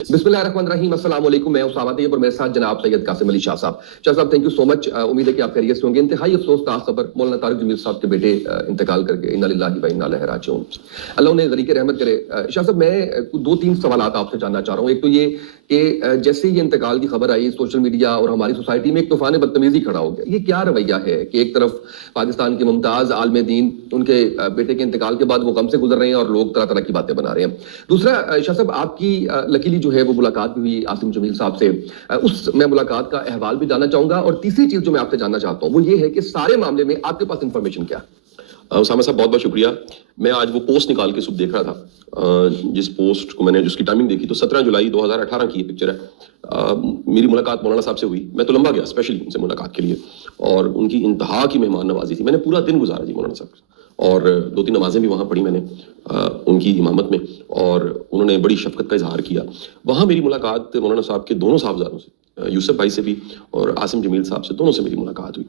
बिस्मिल्लाहिर्रहमानिर्रहीम, अस्सलाम वालेकुम। मैं उसामा तैयब और मेरे साथ जनाब सैयद कासिम अली शाह साहब। शाह साहब, थैंक यू सो मच। उम्मीद है कि आप खैरियत से होंगे। इंतहाई अफसोसनाक खबर, मौलाना तारिक जमील साहब के बेटे इंतकाल करके, इन्ना लिल्लाहि व इन्ना इलैहि राजिऊन। अल्लाह उन्हें गनी की रहमत करे। शाह साहब, मैं दो तीन सवालात आपसे जानना चाह रहा हूँ। एक तो ये कि जैसे ये इंतकाल की खबर आई, सोशल मीडिया और हमारी सोसाइटी में एक तूफान बदतमीजी खड़ा हो गया। ये क्या रवैया है कि एक तरफ पाकिस्तान के मुमताज आलम दीन, उनके बेटे के इंतकाल के बाद वो गम से गुजर रहे हैं और लोग तरह तरह की बातें बना रहे हैं। दूसरा, शाह साहब, आपकी लकीली जो है वो मुलाकात भी हुई आसिम जमील साहब से। उस मैं मुलाकात का अहवाल भी जानना चाहूंगा। और तीसरी चीज जो मैं आपसे जानना चाहता हूँ वो ये है कि सारे मामले में आपके पास इंफॉर्मेशन क्या? उसामा साहब, बहुत बहुत शुक्रिया। मैं आज वो पोस्ट निकाल के सुबह देख रहा था, जिस पोस्ट को मैंने जिसकी टाइमिंग देखी तो 17 जुलाई 2018 की ये पिक्चर है। मेरी मुलाकात मौलाना साहब से हुई। मैं तो लंबा गया स्पेशली उनसे मुलाकात के लिए, और उनकी इंतहा की मेहमान नवाजी थी। मैंने पूरा दिन गुजारा जी मौलाना साहब, और 2-3 नमाजें भी वहाँ पढ़ी मैंने उनकी इमामत में, और उन्होंने बड़ी शफकत का इजहार किया। वहाँ मेरी मुलाकात मौलाना साहब के दोनों साहबजादों से, यूसुफ भाई से भी और आसिम जमील साहब से, दोनों से मेरी मुलाकात हुई।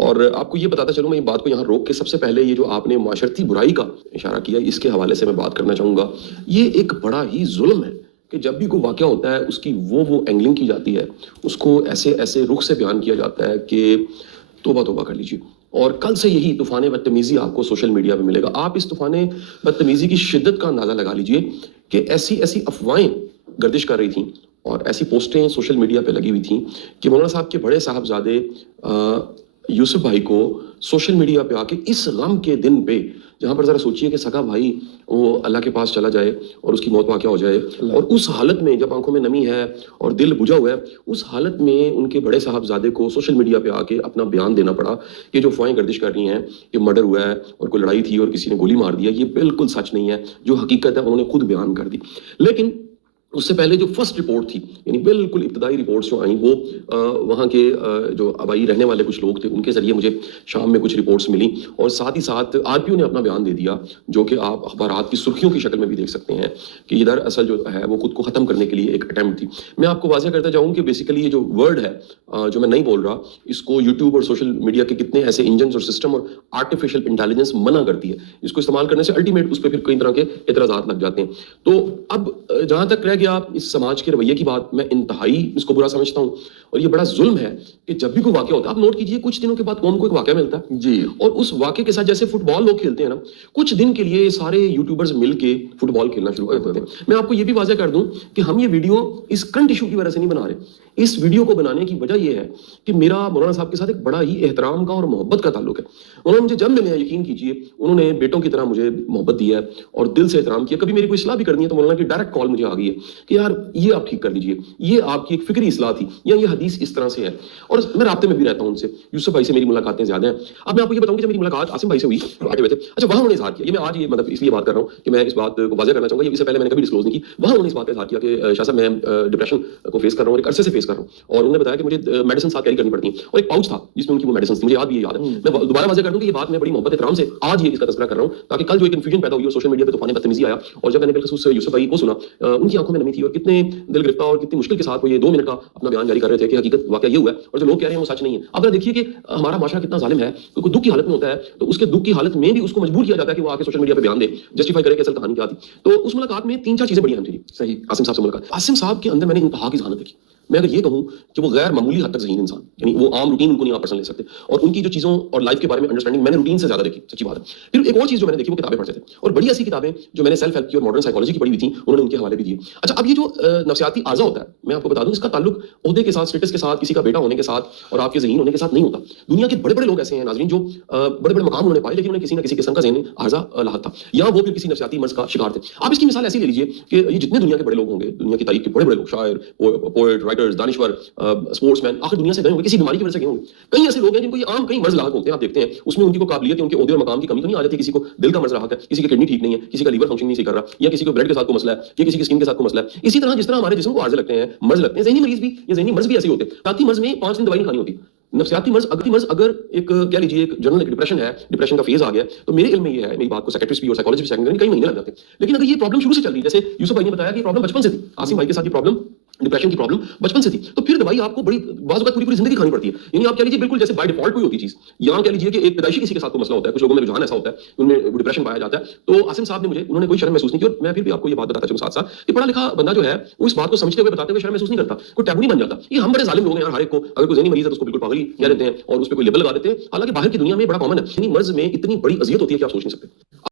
और आपको ये बताता चलूँ, मैं ये बात को यहाँ रोक के सबसे पहले ये जो आपने माशरती बुराई का इशारा किया, इसके हवाले से मैं बात करना चाहूँगा। ये एक बड़ा ही जुल्म है कि जब भी कोई वाक़या होता है उसकी वो एंगलिंग की जाती है, उसको ऐसे ऐसे रुख से बयान किया जाता है कि तौबा तौबा कर लीजिए। और कल से यही तूफान बदतमीजी आपको सोशल मीडिया पे मिलेगा। आप इस तूफान बदतमीजी की शिद्दत का अंदाजा लगा लीजिए कि ऐसी ऐसी अफवाहें गर्दिश कर रही थी और ऐसी पोस्टें सोशल मीडिया पे लगी हुई थी कि मौलाना साहब के बड़े साहबजादे यूसुफ भाई को सोशल मीडिया पे आके इस गम के दिन पे, जहाँ पर जरा सोचिए कि सगा भाई वो अल्लाह के पास चला जाए और उसकी मौत वाक़या हो जाए, और उस हालत में जब आंखों में नमी है और दिल बुझा हुआ है, उस हालत में उनके बड़े साहबजादे को सोशल मीडिया पे आके अपना बयान देना पड़ा। ये जो अफवाहें गर्दिश कर रही हैं कि मर्डर हुआ है और कोई लड़ाई थी और किसी ने गोली मार दिया, ये बिल्कुल सच नहीं है। जो हकीकत है उन्होंने खुद बयान कर दी। लेकिन उससे पहले जो फर्स्ट रिपोर्ट थी, यानी बिल्कुल इब्तदाई रिपोर्ट्स जो आई, वो वहाँ के जो आबाई रहने वाले कुछ लोग थे, उनके जरिए मुझे शाम में कुछ रिपोर्ट्स मिली, और साथ ही साथ आरपीओ ने अपना बयान दे दिया, जो कि आप अखबारात की सुर्खियों की शक्ल में भी देख सकते हैं कि इधर असल जो है वो खुद को ख़त्म करने के लिए एक अटैम्प्ट थी। मैं आपको वाज़ेह करता जाऊँ कि बेसिकली ये जो वर्ड है, जो मैं नहीं बोल रहा, इसको यूट्यूब और सोशल मीडिया के कितने ऐसे इंजन और सिस्टम और आर्टिफिशियल इंटेलिजेंस मना करती है। इसको इस्तेमाल करने से अल्टीमेट उस पर फिर कई तरह के एतराज़ात लग जाते हैं। तो अब जहाँ तक रह गया इस समाज के रवैये की बात, मैं इंतहाई इसको बुरा समझता हूँ। और ये बड़ा जुल्म है कि जब भी कोई वाक़या होता है, आप नोट कीजिए, कुछ दिनों के बाद कौम को एक वाक़या मिलता है जी, और उस वाक़े के साथ जैसे फुटबॉल लोग खेलते हैं ना, कुछ दिन के लिए सारे यूट्यूबर्स मिलके फुटबॉल खेलना शुरू कर देते हैं। मैं आपको ये भी वाज़ेह कर दूं कि हम ये वीडियो इस करंट इशू की वजह से नहीं बना रहे। इस वीडियो को बनाने की वजह यह है कि मेरा मौलाना साहब के साथ एक बड़ा ही एहतराम का और मोहब्बत का ताल्लुक है। उन्होंने मुझे जब मिले, यकीन कीजिए, उन्होंने बेटों की तरह मुझे मोहब्बत दी है और दिल से एहतराम किया। कभी मेरी कोई इस्लाह भी करनी है तो मौलाना की डायरेक्ट कॉल मुझे आ गई है कि यार ये आप ठीक कर लीजिए, ये आपकी एक फिक्री इस्लाह थी, या ये हदीस इस तरह से है। और मैं राब्ते में भी रहता हूं उनसे। यूसुफ भाई से मेरी मुलाकातें ज्यादा हैं। अब मैं आपको ये बताऊं कि जब मेरी मुलाकात आसिम भाई से हुई तो आगे हुए थे, अच्छा, वहां उन्होंने इजहार किया, ये मैं आज ये मतलब इसलिए बात कर रहा हूं कि मैं इस बात को वाज़ेह करना चाहूंगा, ये इससे पहले मैंने कभी डिस्क्लोज नहीं की। वहां उन्होंने इस बात का इजहार किया कि शाह साहब, मैं डिप्रेशन को फेस कर रहा हूं, एक अरसे से फेस कर रहा हूं, और उन्होंने बताया कि मुझे मेडिसिन साथ कैरी करनी पड़ती है, और एक पाउच था जिसमें उनकी वो मेडिसिन थी। मुझे याद भी ये याद है। मैं दोबारा वाज़ेह कर दूं कि ये बात मैं बड़ी मोहब्बत एहतराम से आज ये इसका तज़किरा कर रहा हूं, ताकि कल जो एक कन्फ्यूजन पैदा हुई और सोशल मीडिया पे तूफान बदतमीजी आया, और जब मैंने बिलखसूस यूसुफ भाई को सुना, उनकी आंखों में नमी थी और कितने दिल गिरफ्तार और कितनी मुश्किल के साथ वो ये 2 मिनट का अपना बयान जारी कर रहे थे कि हकीकत वाक़या ये हुआ है और जो लोग कह रहे हैं वो सच नहीं है। अब जरा देखिए कि हमारा माशरा कितना जालिम है। तो कोई दुख की हालत में होता है तो उसके दुख की हालत में भी उसको मजबूर किया जाता है कि वो आके सोशल मीडिया पे बयान दे, जस्टिफाई करे कि असल कहानी क्या थी। तो उस मुलाकात में 3-4 चीजें बड़ी अहम थी। सही, आसिम साहब से मुलाकात, आसिम साहब के अंदर मैंने इंतहा की ज़हानत देखी। मैं अगर ये कहूं कि वो गैर मामूली हद तक ज़हीन इंसान, यानी वो आम रूटीन उनको नहीं आप पर्सन ले सकते, और उनकी जो चीज़ों और लाइफ के बारे में अंडरस्टैंडिंग मैंने रूटीन से ज़्यादा देखी, सच्ची बात है। फिर एक और चीज़ जो मैंने देखी वो किताबें पढ़ते थे, और बड़ी ऐसी किताबें जो मैंने सेल्फ हेल्प की और मॉडर्न साइकोलॉजी की पढ़ी हुई थी, उन्होंने उनके हवाले भी दिए। अच्छा, अब ये जो नफ्सियाती आज़ा होता है, मैं आपको बता दूं, इसका ताल्लुक ओहदे के साथ, स्टेटस के साथ, किसी का बेटा होने के साथ और आपके ज़हीन होने के साथ नहीं होता। दुनिया के बड़े बड़े लोग ऐसे हैं नाज़रीन, जो बड़े बड़े मकाम उन्होंने पाए, लेकिन उन्हें किसी न किसी किस्म का ज़हनी आर्जा लाहक था, या वो फिर किसी नफ्सियाती मर्ज़ का शिकार थे। आप इसकी मिसाल ऐसी ले लीजिए कि ये जितने दुनिया के बड़े लोग होंगे, दुनिया की तारीख के बड़े बड़े लोग, शायर, पोएट, राइटर्स, दानिश्वर, स्पोर्ट्समैन, आखिर दुनिया से गए होंगे, किसी बीमारी की वजह से गए होंगे। कई ऐसे लोग हैं जिनको ये आम कई मर्ज लाहक होते हैं, आप देखते हैं उसमें उनकी को काबिलियत, उनके ओहदे और मकाम की कमी तो नहीं आ जाती। किसी को दिल का मर्ज लाहक है, किसी की किडनी ठीक नहीं है, किसी का लीवर फंक्शन नहीं सही कर रहा, या किसी को ब्लड के साथ कोई मसला है, या किसी की स्किन के साथ कोई मसला है। इसी तरह जिस तरह हमारे जिस्म को आर्जे लगते हैं, मर्ज लगते हैं, ज़हनी मरीज भी, ये ज़हनी मर्ज भी ऐसे होते हैं। ताकि मर्ज में 5 दिन दवाई नहीं खानी होती। नफ्सियाती मर्ज अगर एक कह लीजिए एक जनरल एक डिप्रेशन है, डिप्रेशन का फेज आ गया, तो मेरे इल्म में ये है, मेरी बात को साइकियाट्रिस्ट भी और साइकोलॉजिस्ट भी कई महीने लग जाते हैं। लेकिन अगर ये प्रॉब्लम शुरू से चल रही है, जैसे यूसुफ भाई ने बताया कि प्रॉब्लम बचपन से थी, आसिम भाई के साथ ये प्रॉब्लम डिप्रेशन की प्रॉब्लम बचपन से थी, तो फिर दवाई आपको बड़ी बाज़ औक़ात पूरी जिंदगी खानी पड़ती है। यानी आप कह लीजिए बिल्कुल जैसे बाय डिफॉल्ट कोई होती चीज, या कह लीजिए कि एक पैदाइशी किसी के साथ कोई मसला होता है, कुछ लोगों में रुझान ऐसा होता है, उनमें डिप्रेशन पाया जाता है। तो आसिम साहब ने मुझे, उन्होंने कोई शर्म महसूस नहीं की, और मैं फिर भी आपको ये बात बताता चलूं साथ साथ कि पढ़ा लिखा बंदा जो है वो इस बात को समझते हुए बताते हुए शर्म महसूस नहीं करता, कोई टैबू नहीं बन जाता। ये हम बड़े जालिम लोग हैं यार, हर एक को अगर कोई ज़हनी मरीज है तो उसको बिल्कुल पागल ही कह देते हैं और उस पर कोई लेबल लगा देते हैं, हालांकि बाहर की दुनिया में बड़ा कॉमन है। यानी मर्ज में इतनी बड़ी अजियत होती है कि आप सोच नहीं सकते।